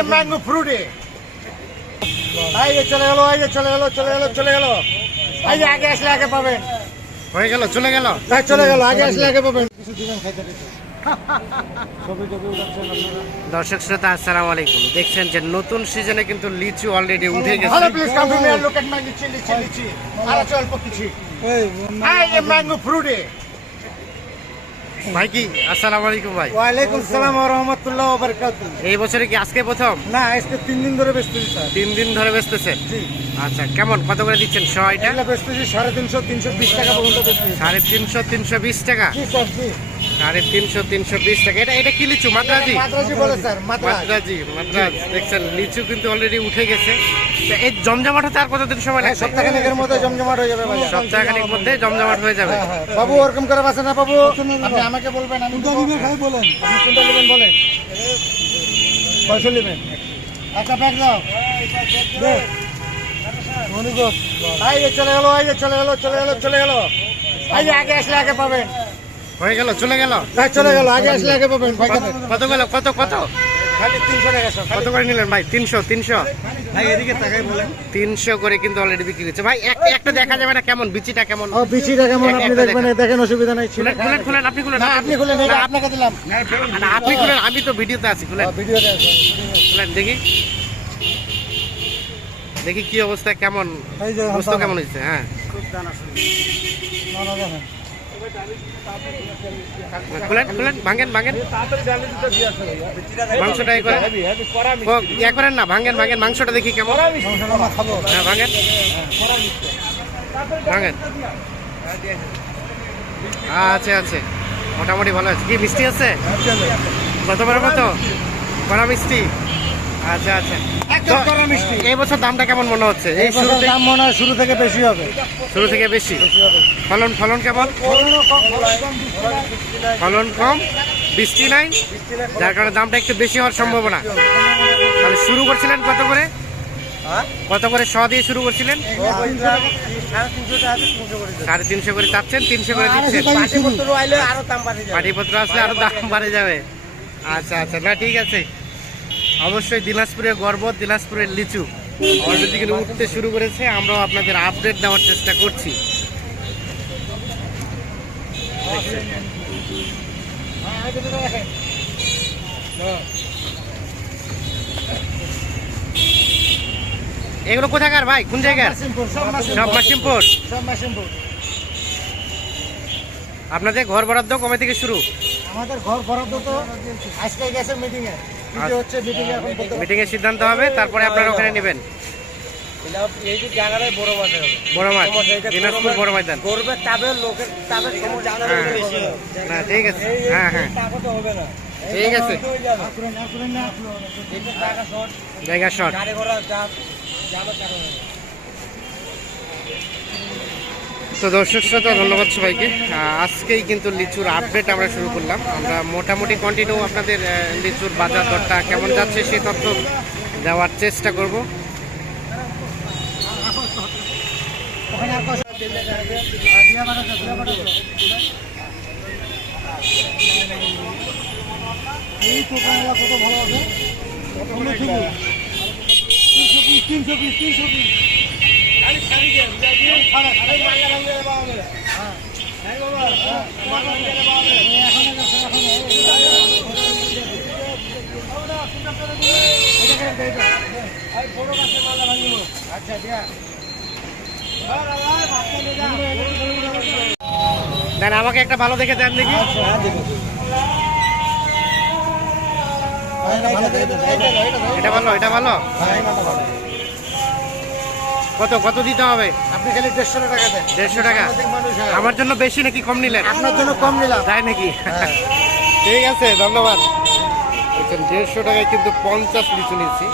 যে ম্যাঙ্গো ফ্রুটে এই যে চলে গেলো এই যে চলে গেলো চলে গেলো চলে গেলো। এই যে আগে আসলে আগে পাবেন। হয়ে গেল চলে গেল। তাই চলে গেলো আগে আসলে আগে পাবেন। কিছু দিবেন খাইতে দর্শক শ্রোতা আসসালামু আলাইকুম। দেখছেন যে নতুন সিজনে কিন্তু লিচু অলরেডি উঠে হ্যালো গেছে please come to me look at mango chilli chilli chilli আর অল্প কিছু। এই ম্যাঙ্গো ফ্রুটে ভাই কি আসসালামু আলাইকুম ভাই। ওয়ালাইকুম সালাম ওয়া রাহমাতুল্লাহ ওয়া বারাকাতুহু এই বছরে কি আজকে প্রথম? না আজকে তিন দিন ধরে বেচতেছি স্যার। তিন দিন ধরে বেচতেছেন জি। আচ্ছা কেমন? কত করে দিচ্ছেন শয়টা এটা? বেচতেছি সাড়ে তিনশো তিনশো বিশ টাকা পর্যন্ত বেচতেছি সাড়ে তিনশো তিনশো বিশ টাকা? জি স্যার জি। সাড়ে তিনশো তিনশো বিশ টাকা। এটা এটা কি লিচু? মাদ্রাজি? মাদ্রাজি বলে মাদ্রাজ। দেখছেন লিচু কিন্তু অলরেডি উঠে গেছে। তো এই জমজমাট হতে আর কতদিন সময় হ্যাঁ লাগবে? সপ্তাহখানেকের মধ্যে জমজমাট হয়ে যাবে সপ্তাহখানিক মধ্যে জমজমাট হয়ে যাবে। হ্যাঁ, হ্যাঁ। বাবু ওরকম করে বাসে না বাবু। আপনি আমাকে বলবেন আমি দেবো। বলেন। আপনি কোনটা নেবেন বলেন। কয়শো নেবেন একটা প্যাক দাও। মনোযোগ। চলে গেলো চলে গেলো চলে গেলো চলে গেলো। আগে আসলে আগে পাবেন। হয়ে গেল চলে গেল? তাই চলে গেলো আগে আসলে আগে পাবেন কত- গেল? কত কত? করে নিলেন ভাই? তিনশো তিনশো? তিনশো করে কিন্তু অলরেডি বিক্রি ভাই একটা দেখা যাবে না কেমন? বিচিটা কেমন? ও বিচিটা কেমন? আপনি দেখবেন দেখেন অসুবিধা নাই খুলেন খুলেন খুলেন আপনি খুলেন। আপনি খুলেন আপনাকে দিলাম। না, আপনি খুলেন আমি তো ভিডিওতে আছি খুলেন। খুলেন দেখি। দেখি কি অবস্থা কেমন? বুঝতে কেমন হয়েছে? হ্যাঁ। না না দেখেন। খুলেন খুলেন, ভাঙেন ভাঙেন। মাংসটা ইয়ে করেন। ইয়ে করেন না, ভাঙেন ভাঙেন, মাংসটা দেখি কেমন। হ্যাঁ ভাঙেন। ভাঙেন। আছে আছে। মোটামুটি ভালো আছে। কি, মিষ্টি আছে? কত বড় কত কড়া মিষ্টি। আচ্ছা আচ্ছা। এই বছর দামটা কেমন মনে হচ্ছে? এই বছর দাম মনে হয় শুরু থেকে বেশি হবে। শুরু থেকে বেশি? বেশি ফলন ফলন কেমন? ফলন কম বৃষ্টি নাই যার কারণে দামটা একটু বেশি হওয়ার সম্ভাবনা। তাহলে শুরু করছিলেন কত করে? কত করে শ দিয়ে শুরু করছিলেন? সাড়ে তিনশো করে চাচ্ছেন তিনশো করে দিচ্ছেন। পাটিপত্র আসলে আরও দাম বাড়ে যাবে। আচ্ছা আচ্ছা। না ঠিক আছে। অবশ্যই দিনাজপুরের গর্ব, দিনাজপুরের লিচু। অলরেডি উঠতে শুরু করেছে, আমরাও আপনাদের আপডেট দেওয়ার চেষ্টা করছি। এগুলো কোথাকার ভাই? কোন জায়গার? সব মাসিমপুর। আপনাদের ঘর বরাদ্দ কবে থেকে শুরু? আমাদের ঘর বরাদ্দ তো আজকে গেছে মিটিং এ কি হচ্ছে মিটিং মিটিং এর সিদ্ধান্ত হবে তারপরে আপনারা ওখানে নেবেন। এই যে জায়গাটায় বড় মাছ হবে। বড় মাঠ দিনাজপুর বড় ময়দান। গরুবের তাবের লোকের তাবের সমস্যা হ্যাঁ। ঠিক আছে। হ্যাঁ হ্যাঁ। টাকা তো হবে না। ঠিক আছে। হয়ে যাবে। আপনারা না করেন না এই যে টাকা শর্ট জায়গা শর্ট তো দর্শক শ্রোতা ধন্যবাদ সবাইকে। আজকেই কিন্তু লিচুর আপডেট আমরা শুরু করলাম। আমরা মোটামুটি কন্টিনিউ আপনাদের লিচুর বাজার দরটা কেমন যাচ্ছে সেই তথ্য দেওয়ার চেষ্টা করব। তিনশো পিস তিনশো পিস। আচ্ছা দিয়া দেন আমাকে একটা ভালো দেখে দেন দেখি। এটা ভালো এটা ভালো। কত কত দিতে হবে? আপনি খালি দেড়শো টাকা দেন। দেড়শো টাকা। আমার জন্য বেশি নাকি কম নিলেন? আপনার জন্য কম নিলাম। তাই নাকি? হ্যাঁ। ঠিক আছে ধন্যবাদ। দেড়শো টাকায় কিন্তু পঞ্চাশ লিচু নিচ্ছি।